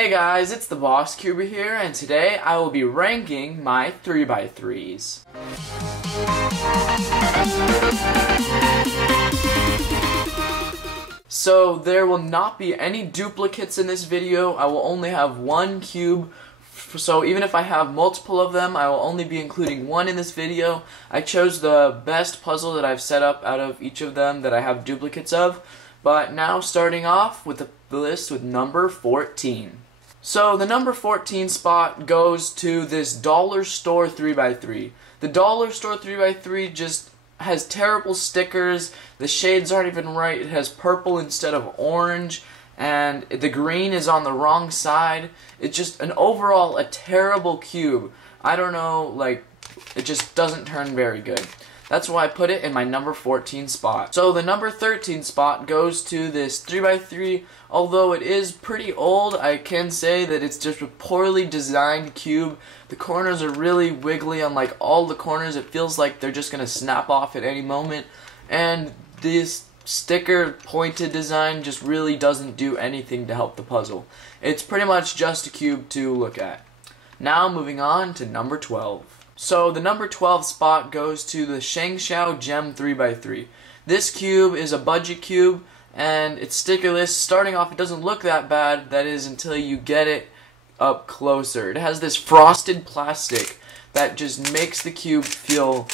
Hey guys, it's TheBossCuber here, and today I will be ranking my 3x3s. So there will not be any duplicates in this video. I will only have one cube, so even if I have multiple of them, I will only be including one in this video. I chose the best puzzle that I've set up out of each of them that I have duplicates of. But now starting off with the list with number 14. So the number 14 spot goes to this dollar store 3x3. The dollar store 3x3 just has terrible stickers. The shades aren't even right. It has purple instead of orange, and the green is on the wrong side. It's just overall a terrible cube. I don't know, like, it just doesn't turn very good. That's why I put it in my number 14 spot. So the number 13 spot goes to this 3x3. Although it is pretty old, I can say that it's just a poorly designed cube. The corners are really wiggly on like all the corners. It feels like they're just going to snap off at any moment. And this sticker pointed design just really doesn't do anything to help the puzzle. It's pretty much just a cube to look at. Now moving on to number 12. So the number 12 spot goes to the Shangxiao Gem 3x3. This cube is a budget cube, and it's stickerless. Starting off, it doesn't look that bad, that is, until you get it up closer. It has this frosted plastic that just makes the cube feel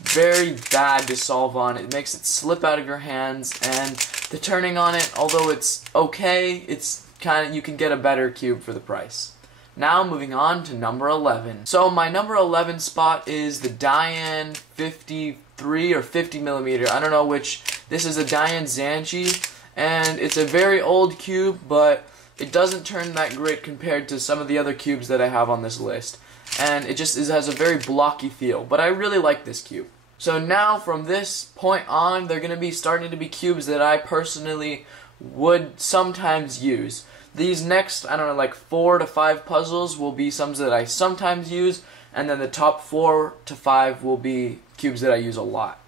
very bad to solve on. It makes it slip out of your hands, and the turning on it, although it's okay, it's you can get a better cube for the price. Now moving on to number 11. So my number 11 spot is the Diane 53 or 50 millimeter. I don't know which. This is a Diane Zanchi, and it's a very old cube, but it doesn't turn that great compared to some of the other cubes that I have on this list. And it just has a very blocky feel, but I really like this cube. So now from this point on, they're going to be starting to be cubes that I personally would sometimes use. These next, I don't know, like 4 to 5 puzzles will be some that I sometimes use, and then the top 4 to 5 will be cubes that I use a lot.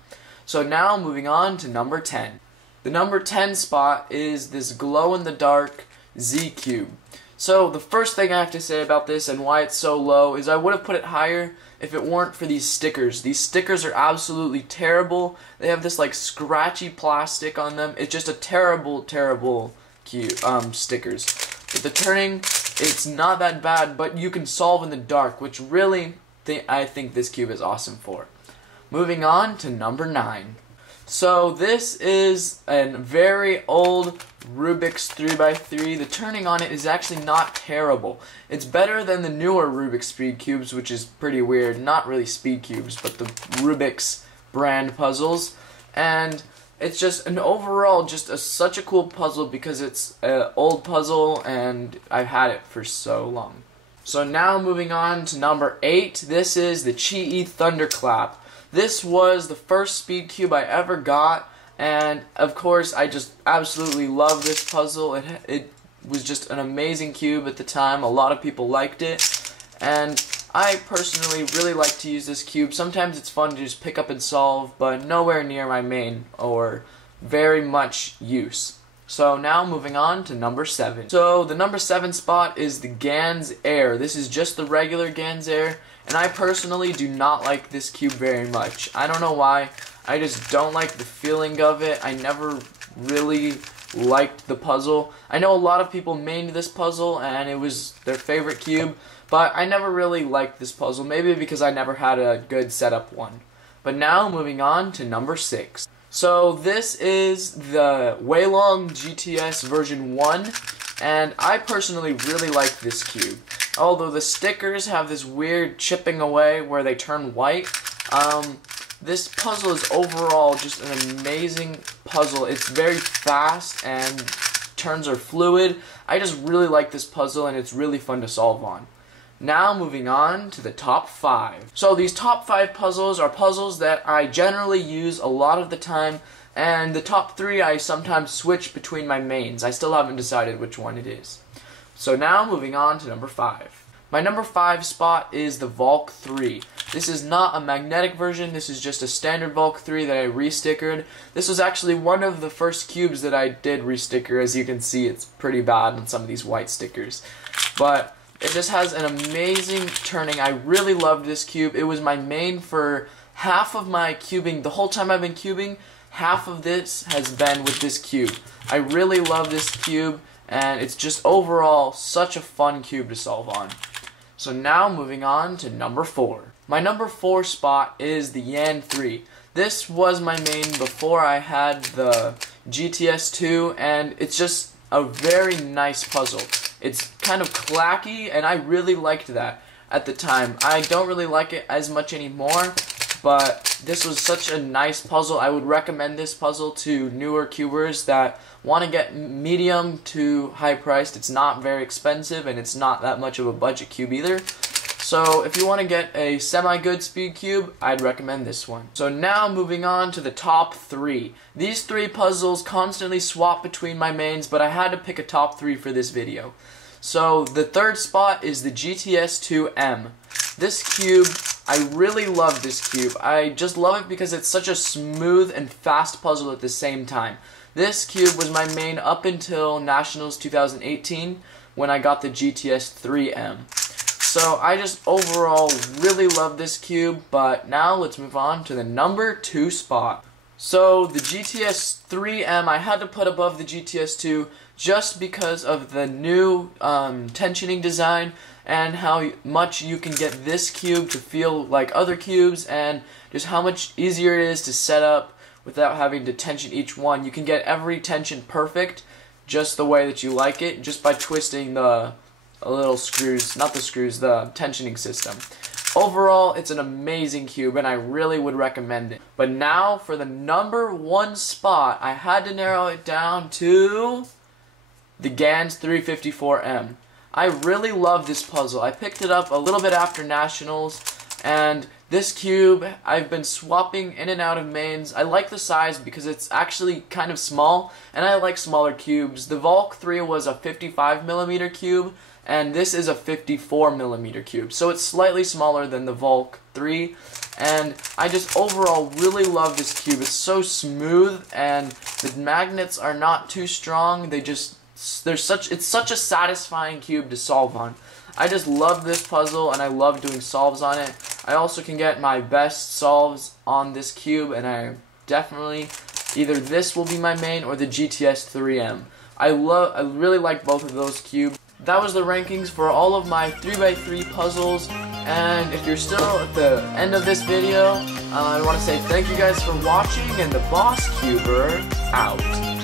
So now moving on to number 10. The number 10 spot is this glow-in-the-dark Z cube. So the first thing I have to say about this and why it's so low is I would have put it higher if it weren't for these stickers. These stickers are absolutely terrible. They have this like scratchy plastic on them. It's just a terrible, terrible stickers. But the turning, it's not that bad, but you can solve in the dark, which really I think this cube is awesome for. Moving on to number 9. So this is a very old Rubiks 3x3. The turning on it is actually not terrible. It's better than the newer Rubiks speed cubes, which is pretty weird. Not really speed cubes, but the Rubiks brand puzzles. And it's just an overall such a cool puzzle because it's an old puzzle and I've had it for so long. So now moving on to number 8, this is the Chi-E Thunderclap. This was the first speed cube I ever got, and of course I just absolutely love this puzzle. It was just an amazing cube at the time. A lot of people liked it, and I personally really like to use this cube. Sometimes it's fun to just pick up and solve, but nowhere near my main or very much use. So now moving on to number 7. So the number 7 spot is the Ganz Air. This is just the regular Ganz Air, and I personally do not like this cube very much. I don't know why. I just don't like the feeling of it. I never really liked the puzzle. I know a lot of people mained this puzzle and it was their favorite cube, but I never really liked this puzzle, maybe because I never had a good setup one. But now moving on to number 6. So this is the Weilong GTS version 1, and I personally really like this cube. Although the stickers have this weird chipping away where they turn white, this puzzle is overall just an amazing puzzle. It's very fast and turns are fluid. I just really like this puzzle and it's really fun to solve on. Now moving on to the top 5. So these top 5 puzzles are puzzles that I generally use a lot of the time, and the top 3 I sometimes switch between my mains. I still haven't decided which one it is. So now moving on to number 5. My number 5 spot is the Valk 3. This is not a magnetic version, this is just a standard Volk 3 that I restickered. This was actually one of the first cubes that I did resticker. As you can see, it's pretty bad on some of these white stickers. But it just has an amazing turning. I really loved this cube. It was my main for half of my cubing. The whole time I've been cubing, half of this has been with this cube. I really love this cube, and it's just overall such a fun cube to solve on. So now moving on to number 4. My number 4 spot is the Yan 3. This was my main before I had the GTS2, and it's just a very nice puzzle. It's kind of clacky, and I really liked that at the time. I don't really like it as much anymore, but this was such a nice puzzle. I would recommend this puzzle to newer cubers that want to get medium to high priced. It's not very expensive, and it's not that much of a budget cube either. So if you want to get a semi-good speed cube, I'd recommend this one. So now moving on to the top 3. These 3 puzzles constantly swap between my mains, but I had to pick a top 3 for this video. So the 3rd spot is the GTS2M. This cube, I really love this cube. I just love it because it's such a smooth and fast puzzle at the same time. This cube was my main up until Nationals 2018 when I got the GTS3M. So I just overall really love this cube, but now let's move on to the number 2 spot. So the GTS3M I had to put above the GTS2 just because of the new tensioning design and how much you can get this cube to feel like other cubes, and just how much easier it is to set up without having to tension each one. You can get every tension perfect just the way that you like it, just by twisting the little screws, not the screws, the tensioning system. Overall, it's an amazing cube, and I really would recommend it. But now, for the number 1 spot, I had to narrow it down to the GANS 354M. I really love this puzzle. I picked it up a little bit after Nationals, and this cube, I've been swapping in and out of mains. I like the size because it's actually kind of small, and I like smaller cubes. The Volk 3 was a 55mm cube, and this is a 54mm cube, so it's slightly smaller than the Volk 3, and I just overall really love this cube. It's so smooth, and the magnets are not too strong. It's such a satisfying cube to solve on. I just love this puzzle, and I love doing solves on it. I also can get my best solves on this cube, and I definitely, either this will be my main or the GTS3M. I really like both of those cubes. That was the rankings for all of my 3x3 puzzles, and if you're still at the end of this video, I want to say thank you guys for watching, and TheBossCuber out.